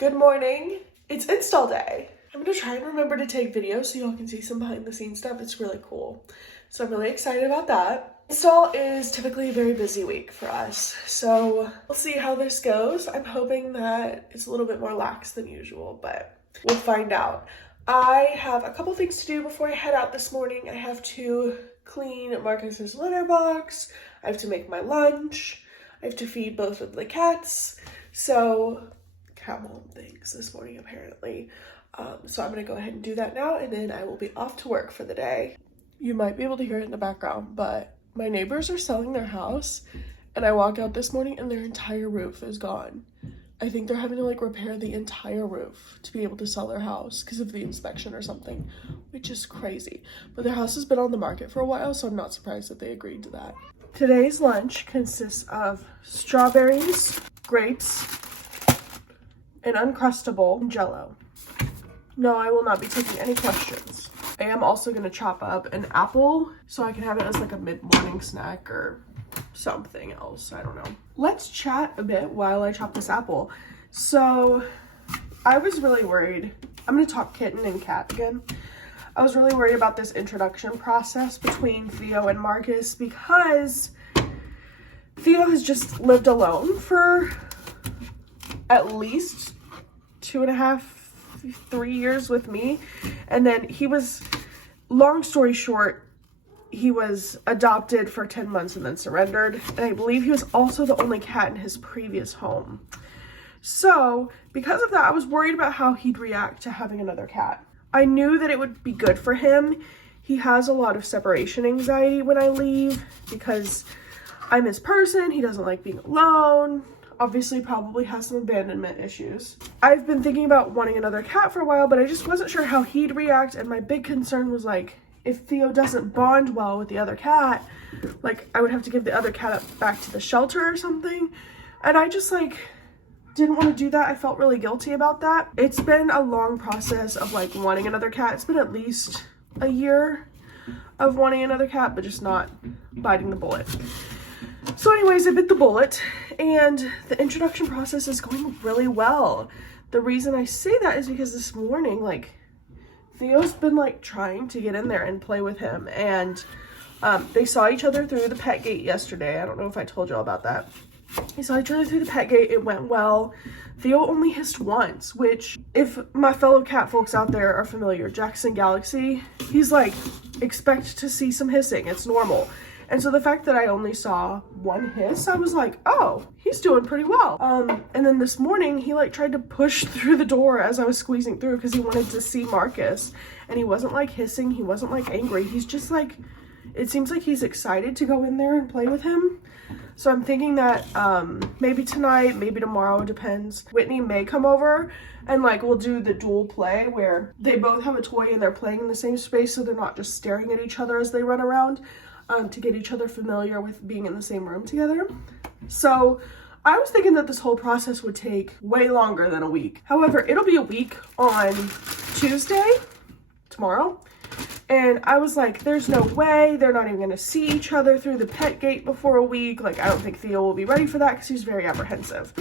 Good morning. It's install day. I'm gonna try and remember to take videos so y'all can see some behind the scenes stuff. It's really cool. So I'm really excited about that. Install is typically a very busy week for us. So we'll see how this goes. I'm hoping that it's a little bit more lax than usual, but we'll find out. I have a couple things to do before I head out this morning. I have to clean Marcus's litter box. I have to make my lunch. I have to feed both of the cats. So cat mom things this morning apparently. So I'm gonna go ahead and do that now, and then I will be off to work for the day. You might be able to hear it in the background, but my neighbors are selling their house, and I walk out this morning and their entire roof is gone. I think they're having to like repair the entire roof to be able to sell their house because of the inspection or something, which is crazy. But their house has been on the market for a while, so I'm not surprised that they agreed to that. Today's lunch consists of strawberries, grapes, an Uncrustable, Jell-O. No, I will not be taking any questions. I am also going to chop up an apple so I can have it as like a mid-morning snack or something else. I don't know. Let's chat a bit while I chop this apple. So I was really worried. I'm going to talk kitten and cat again. I was really worried about this introduction process between Theo and Marcus because Theo has just lived alone for at least 2.5, 3 years with me. And then he was, long story short, he was adopted for 10 months and then surrendered. And I believe he was also the only cat in his previous home. So because of that, I was worried about how he'd react to having another cat. I knew that it would be good for him. He has a lot of separation anxiety when I leave because I'm his person. He doesn't like being alone. Obviously probably has some abandonment issues. I've been thinking about wanting another cat for a while, but I just wasn't sure how he'd react. And my big concern was like, if Theo doesn't bond well with the other cat, like I would have to give the other cat back to the shelter or something. And I just like didn't want to do that. I felt really guilty about that. It's been a long process of like wanting another cat. It's been at least a year of wanting another cat, but just not biting the bullet. So anyways, I bit the bullet and the introduction process is going really well. The reason I say that is because this morning, like, Theo's been like trying to get in there and play with him, and they saw each other through the pet gate yesterday. I don't know if I told y'all about that. They saw each other through the pet gate. It went well. Theo only hissed once, which if my fellow cat folks out there are familiar, Jackson Galaxy, he's like, expect to see some hissing. It's normal. And so the fact that I only saw one hiss, I was like, oh, he's doing pretty well. And then this morning, he like tried to push through the door as I was squeezing through because he wanted to see Marcus. And he wasn't like hissing, he wasn't like angry. He's just like, it seems like he's excited to go in there and play with him. So I'm thinking that maybe tonight, maybe tomorrow, depends. Whitney may come over and like we'll do the dual play where they both have a toy and they're playing in the same space so they're not just staring at each other as they run around. To get each other familiar with being in the same room together. So I was thinking that this whole process would take way longer than a week. However, it'll be a week on Tuesday, tomorrow. And I was like, there's no way. They're not even gonna see each other through the pet gate before a week. Like, I don't think Theo will be ready for that because he's very apprehensive.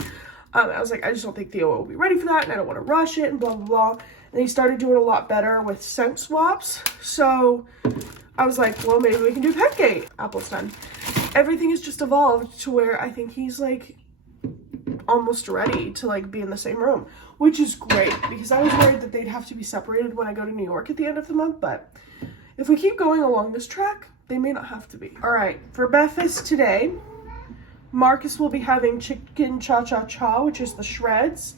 I was like, I just don't think Theo will be ready for that and I don't wanna rush it and blah, blah, blah. And he started doing a lot better with scent swaps. So I was like, well, maybe we can do pet gate. Apple's done. Everything has just evolved to where I think he's like almost ready to like be in the same room, which is great because I was worried that they'd have to be separated when I go to New York at the end of the month. But if we keep going along this track, they may not have to be. All right, for breakfast today, Marcus will be having chicken cha-cha-cha, which is the shreds.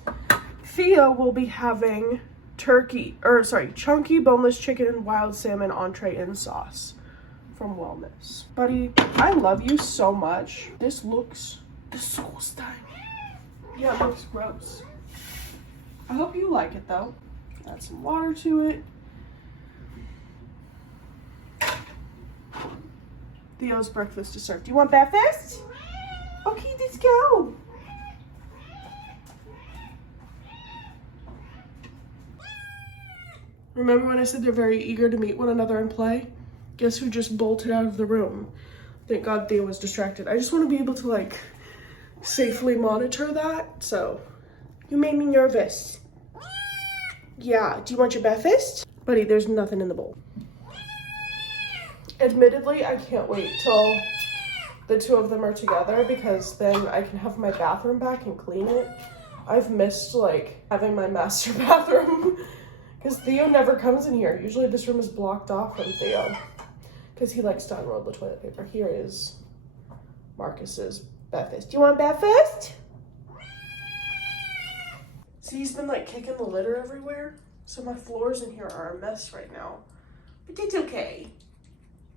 Theo will be having chunky boneless chicken and wild salmon entree in sauce from Wellness. Buddy, I love you so much. This looks disgusting. Yeah, it looks gross. I hope you like it though. Add some water to it. Theo's breakfast is served. Do you want breakfast? Okay, let's go. Remember when I said they're very eager to meet one another and play? Guess who just bolted out of the room? Thank God Theo was distracted. I just want to be able to like safely monitor that, so You made me nervous. Yeah, do you want your breakfast? Buddy, there's nothing in the bowl. Admittedly, I can't wait till the two of them are together because then I can have my bathroom back and clean it. I've missed, like, having my master bathroom because Theo never comes in here. Usually this room is blocked off from Theo because he likes to unroll the toilet paper. Here is Marcus's breakfast. Do you want breakfast? See, he's been, like, kicking the litter everywhere. So my floors in here are a mess right now. But it's okay.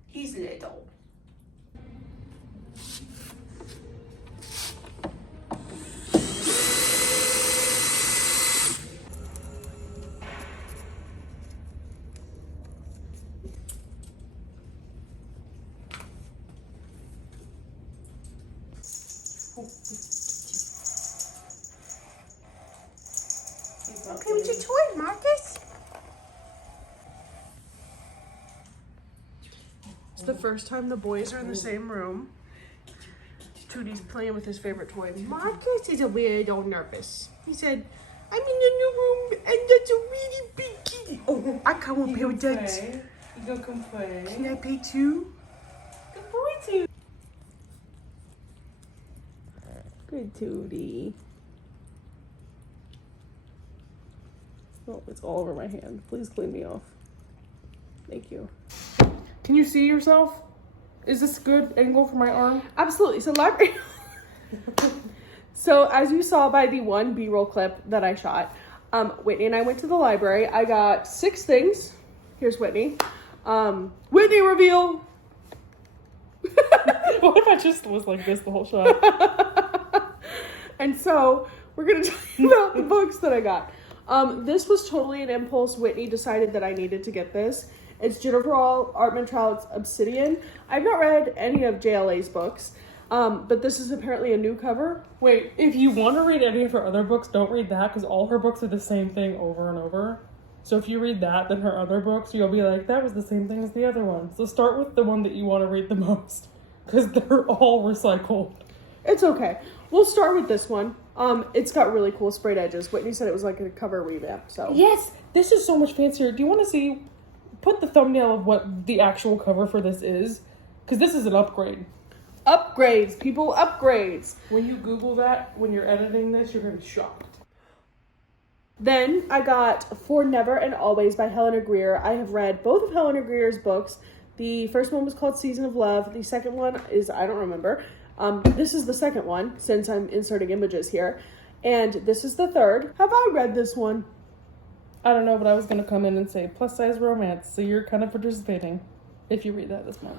He's little. Okay with your toy, Marcus? It's the first time the boys are in the same room. Tootie's playing with his favorite toy. Marcus is a weirdo nervous. He said, I'm in the new room and that's a really big kitty. Oh, I can't play with that. You go come play. Can I play too? Good boy, too. Good Tootie. Oh, it's all over my hand. Please clean me off. Thank you. Can you see yourself? Is this a good angle for my arm? Absolutely. So library. So as you saw by the one B-roll clip that I shot, Whitney and I went to the library. I got 6 things. Here's Whitney. Whitney reveal. What if I just was like this the whole shot? And so we're gonna talk about the books that I got. This was totally an impulse. Whitney decided that I needed to get this. It's Jennifer Armentrout's Obsidian. I've not read any of JLA's books, but this is apparently a new cover. Wait, if you want to read any of her other books, don't read that because all her books are the same thing over and over. So if you read that, then her other books, you'll be like, that was the same thing as the other one. So start with the one that you want to read the most because they're all recycled. It's okay. We'll start with this one. It's got really cool sprayed edges. Whitney said it was like a cover revamp, so. Yes, this is so much fancier. Do you want to see, put the thumbnail of what the actual cover for this is? Because this is an upgrade. Upgrades, people, upgrades. When you Google that, when you're editing this, you're going to be shocked. Then I got For Never and Always by Helena Greer. I have read both of Helena Greer's books. The first one was called Season of Love. The second one is, I don't remember. This is the second one, since I'm inserting images here. And this is the third. Have I read this one? I don't know, but I was going to come in and say plus size romance, so you're kind of participating if you read that this month.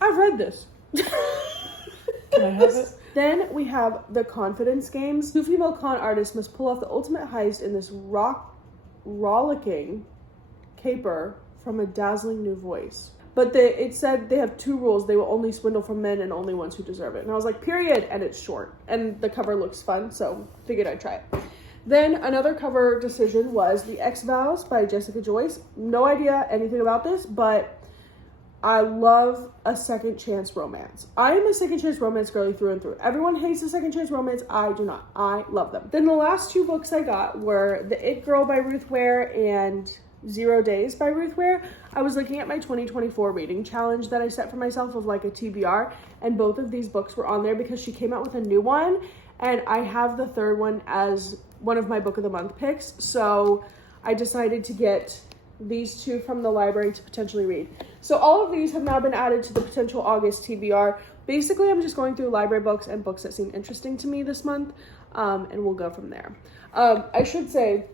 I've read this. Can I have it? Then we have The Confidence Games. 2 female con artists must pull off the ultimate heist in this rollicking caper from a dazzling new voice. But it said they have 2 rules. They will only swindle from men and only ones who deserve it. And I was like, period. And it's short. And the cover looks fun, so figured I'd try it. Then another cover decision was The X-Vows by Jessica Joyce. No idea anything about this, but I love a second chance romance. I am a second chance romance girly through and through. Everyone hates a second chance romance. I do not. I love them. Then the last 2 books I got were The It Girl by Ruth Ware and 0 Days by Ruth Ware. I was looking at my 2024 reading challenge that I set for myself of like a TBR, and both of these books were on there because she came out with a new one, and I have the third one as one of my book of the month picks, so I decided to get these 2 from the library to potentially read. So all of these have now been added to the potential August TBR. Basically, I'm just going through library books and books that seem interesting to me this month, and we'll go from there. I should say,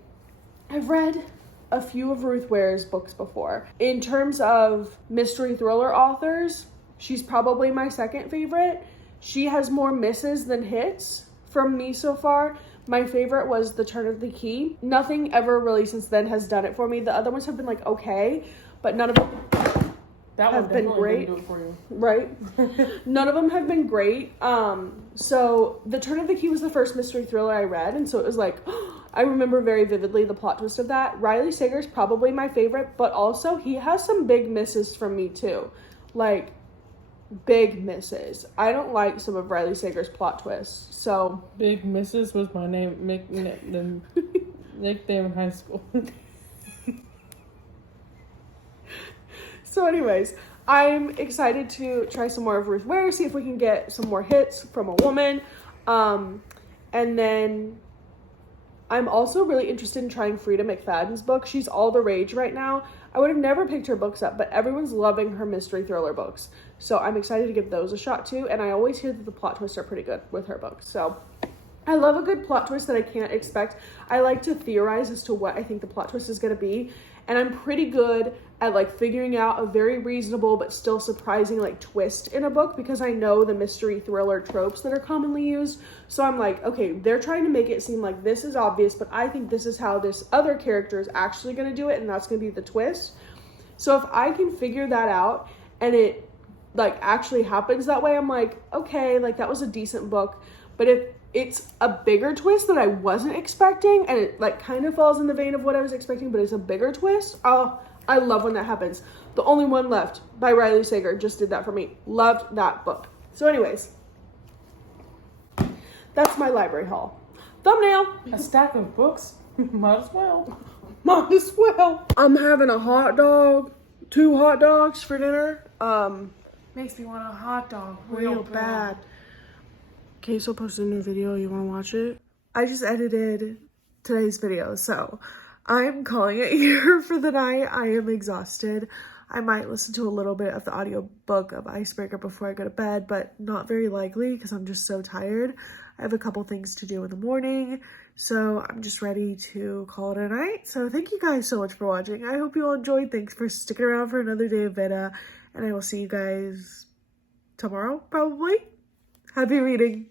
I've read a few of Ruth Ware's books before. In terms of mystery thriller authors, she's probably my second favorite. She has more misses than hits from me so far. My favorite was The Turn of the Key. Nothing ever really since then has done it for me. The other ones have been like okay, but none of them have been great. Do it for you. Right? None of them have been great. So The Turn of the Key was the first mystery thriller I read, and so it was like, I remember very vividly the plot twist of that. Riley Sager's probably my favorite, but also he has some big misses from me too. Like, big misses. I don't like some of Riley Sager's plot twists. So Big Mrs. was my name, nickname in high school. So anyways, I'm excited to try some more of Ruth Ware, see if we can get some more hits from a woman. And then I'm also really interested in trying Frida McFadden's book. She's all the rage right now. I would have never picked her books up, but everyone's loving her mystery thriller books. So I'm excited to give those a shot too. And I always hear that the plot twists are pretty good with her books. So I love a good plot twist that I can't expect. I like to theorize as to what I think the plot twist is going to be. And I'm pretty good at like figuring out a very reasonable but still surprising like twist in a book because I know the mystery thriller tropes that are commonly used. So I'm like, okay, they're trying to make it seem like this is obvious, but I think this is how this other character is actually going to do it, and that's going to be the twist. So if I can figure that out and it like actually happens that way, I'm like, okay, like that was a decent book. But if it's a bigger twist that I wasn't expecting and it like kind of falls in the vein of what I was expecting, but it's a bigger twist, oh, I love when that happens. The Only One Left by Riley Sager just did that for me. Loved that book. So anyways, that's my library haul. Thumbnail. A stack of books? Might as well. Might as well. I'm having a hot dog, 2 hot dogs for dinner. Makes me want a hot dog Real bad. Okay, so I posted a new video. You want to watch it? I just edited today's video, so I'm calling it here for the night. I am exhausted. I might listen to a little bit of the audiobook of Icebreaker before I go to bed, but not very likely because I'm just so tired. I have a couple things to do in the morning, so I'm just ready to call it a night. So thank you guys so much for watching. I hope you all enjoyed. Thanks for sticking around for another day of VEDA, and I will see you guys tomorrow, probably. Happy reading.